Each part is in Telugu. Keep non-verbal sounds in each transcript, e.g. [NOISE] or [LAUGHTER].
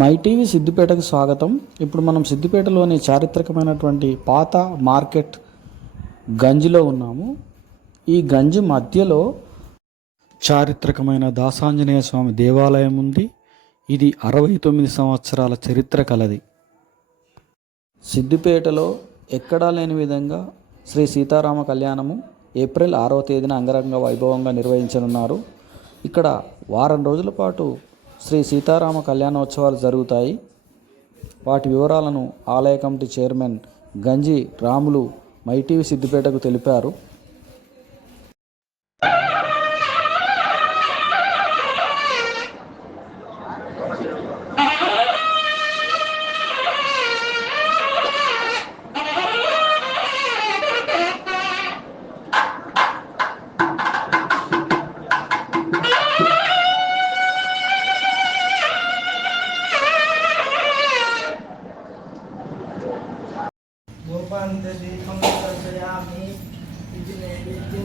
మై టీవీ సిద్దిపేటకు స్వాగతం. ఇప్పుడు మనం సిద్దిపేటలోని చారిత్రకమైనటువంటి పాత మార్కెట్ గంజిలో ఉన్నాము. ఈ గంజి మధ్యలో చారిత్రకమైన దాసాంజనేయ స్వామి దేవాలయం ఉంది. ఇది అరవై తొమ్మిది సంవత్సరాల చరిత్ర కలది. సిద్దిపేటలో ఎక్కడా లేని విధంగా శ్రీ సీతారామ కళ్యాణము ఏప్రిల్ ఆరవ తేదీన అంగరంగ వైభవంగా నిర్వహించనున్నారు. ఇక్కడ వారం రోజుల పాటు శ్రీ సీతారామ కళ్యాణోత్సవాలు జరుగుతాయి. వాటి వివరాలను ఆలయ కమిటీ చైర్మన్ గంజి రాములు మైటీవి సిద్దిపేటకు తెలిపారు. and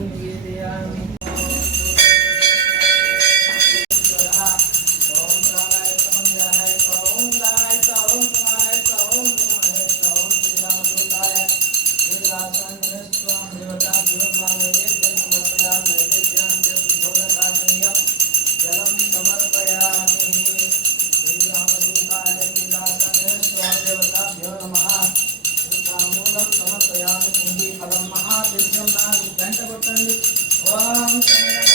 con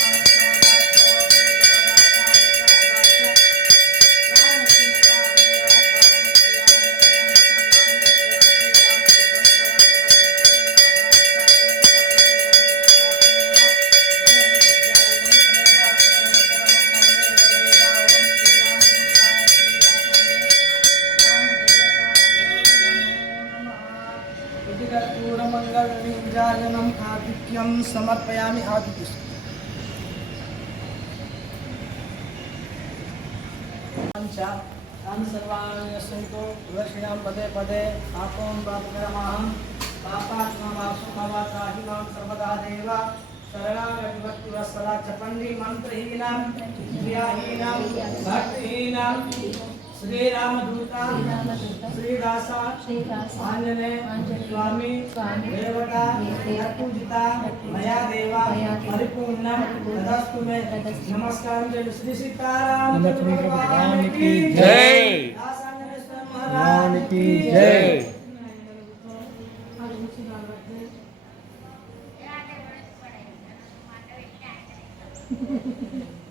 आतिथ्यम समर्पयामी आदि पदे पदे, पापों पापकरमाहं पापात्मवासु भवताहि माँ सर्वदा देव शरणागतिवत्तुरसला चपण्डी क्रियाहीनां श्रीरामदूता श्रीदासा आंजने स्वामी देवता पूजिता मया देवा परिपूर्ण तदस्तु मे नमस्कार जय श्री सीताराम भगवान की जय। की जय। [LAUGHS]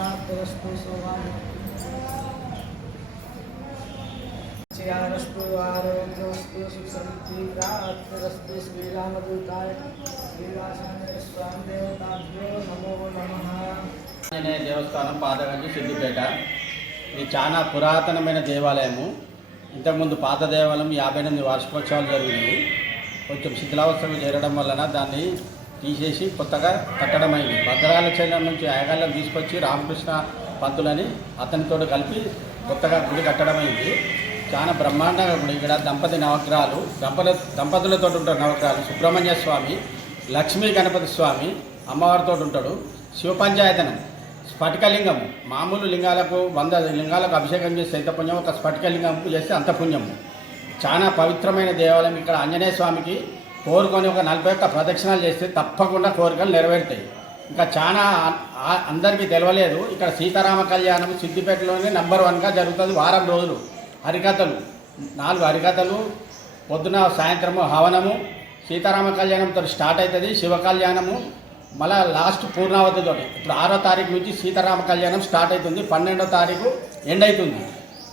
నేనే సువామి శ్రీయారస్తు ఆరోగ్యమస్తు సుఖంతి దేవస్థానం ఇది చాలా పురాతనమైన దేవాలయము ఇంతకుముందు పాత దేవాలయం యాభై ఎనిమిది వార్షికోత్సవాలు జరిగింది కొంచెం శిథిలావస్థలు చేరడం వలన దాన్ని తీసేసి కొత్తగా కట్టడమైంది. భద్రాల చైలం నుంచి అయగాళ్ళం తీసుకొచ్చి రామకృష్ణ పంతులని అతనితో కలిపి కొత్తగా గుడి కట్టడమైంది. చాలా బ్రహ్మాండంగా గుడి. ఇక్కడ దంపతి నవగ్రహాలు దంపతి దంపతులతో ఉంటారు నవగ్రహాలు. సుబ్రహ్మణ్య స్వామి లక్ష్మీ గణపతి స్వామి అమ్మవారితో ఉంటాడు. శివపంచాయతనం స్ఫటికలింగం. మామూలు లింగాలకు వంద లింగాలకు అభిషేకం చేస్తే ఎంత పుణ్యం ఒక స్ఫటికలింగంకు చేస్తే అంత పుణ్యము. చాలా పవిత్రమైన దేవాలయం. ఇక్కడ ఆంజనేయ స్వామికి కోరుకొని ఒక నలభై ఒక్క ప్రదక్షిణాలు చేస్తే తప్పకుండా కోరికలు నెరవేరుతాయి. ఇంకా చాలా అందరికీ తెలియలేదు ఇక్కడ సీతారామ కళ్యాణం సిద్దిపేటలోనే నెంబర్ వన్గా జరుగుతుంది వారం రోజులు. హరికథలు. నాలుగు హరికథలు. పొద్దున సాయంత్రము హవనము. సీతారామ కళ్యాణంతో స్టార్ట్ అవుతుంది. శివ కళ్యాణము. మళ్ళా లాస్ట్ పూర్ణావతితో ఇప్పుడు ఆరో తారీఖు నుంచి సీతారామ కళ్యాణం స్టార్ట్ అవుతుంది. పన్నెండో తారీఖు ఎండ్ అవుతుంది.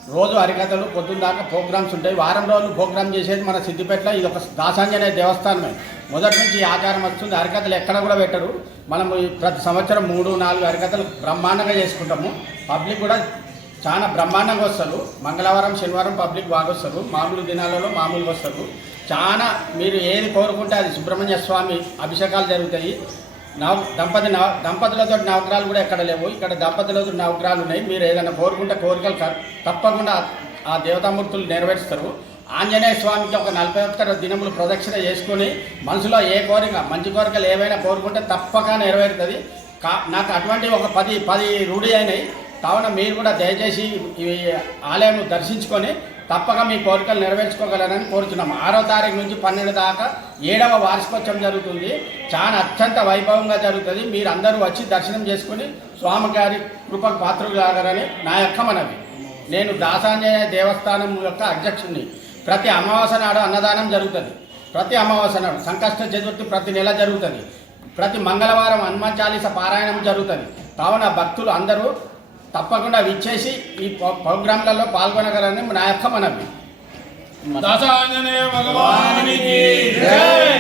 రోజు హరికథలు పొద్దున్న దాకా ప్రోగ్రామ్స్ ఉంటాయి. వారం రోజులు ప్రోగ్రామ్ చేసేది మన సిద్దిపేటలో. ఇది ఒక దాసాంజనేయ దేవస్థానమే. మొదటి నుంచి ఈ ఆచారం వస్తుంది. హరికథలు ఎక్కడ కూడా పెట్టరు. మనం ప్రతి సంవత్సరం మూడు నాలుగు హరికథలు బ్రహ్మాండంగా చేసుకుంటాము. పబ్లిక్ కూడా చాలా బ్రహ్మాండంగా వస్తారు. మంగళవారం శనివారం పబ్లిక్ బాగా వస్తారు. మామూలు దినాలలో మామూలుగా వస్తారు. చాలా మీరు ఏది కోరుకుంటే అది సుబ్రహ్మణ్య స్వామి అభిషేకాలు జరుగుతాయి. నవ దంపతి నవ దంపతులతో నవగ్రహాలు కూడా ఎక్కడ లేవు. ఇక్కడ దంపతులతో నవగ్రహాలు ఉన్నాయి. మీరు ఏదైనా కోరుకుంటే కోరికలు తప్పకుండా ఆ దేవతామూర్తులు నెరవేరుస్తారు. ఆంజనేయ స్వామికి ఒక నలభై ఒక్క దినములు ప్రదక్షిణ చేసుకొని మనసులో ఏ కోరిక మంచి కోరికలు ఏవైనా కోరుకుంటే తప్పక నెరవేరుతుంది. కా నాకు అటువంటి ఒక పది పది రూఢి అయినాయి. కావున మీరు కూడా దయచేసి ఈ ఆలయం దర్శించుకొని తప్పక మీ కోరికలు నెరవేర్చుకోగలరని కోరుతున్నాము ఆరో తారీఖు నుంచి పన్నెండు దాకా ఏడవ వార్షికోత్సవం జరుగుతుంది. చాలా అత్యంత వైభవంగా జరుగుతుంది. మీరు అందరూ వచ్చి దర్శనం చేసుకుని స్వామిగారి కృపకు పాత్రలు కాగలని నా యొక్క మనవి. నేను దాసాంజనేయ దేవస్థానం యొక్క అధ్యక్షుడిని ప్రతి అమావాస్య నాడు అన్నదానం జరుగుతుంది. ప్రతి అమావాస్య నాడు సంకష్ట చతుర్థి ప్రతి నెల జరుగుతుంది. ప్రతి మంగళవారం హనుమాన్ చాలీస పారాయణం జరుగుతుంది. కావున భక్తులు అందరూ తప్పకుండా విచ్చేసి ఈ ప్రోగ్రాంలలో పాల్గొనగలని నా యొక్క మనవి. దాసాంజనేయ భగవానికి జై!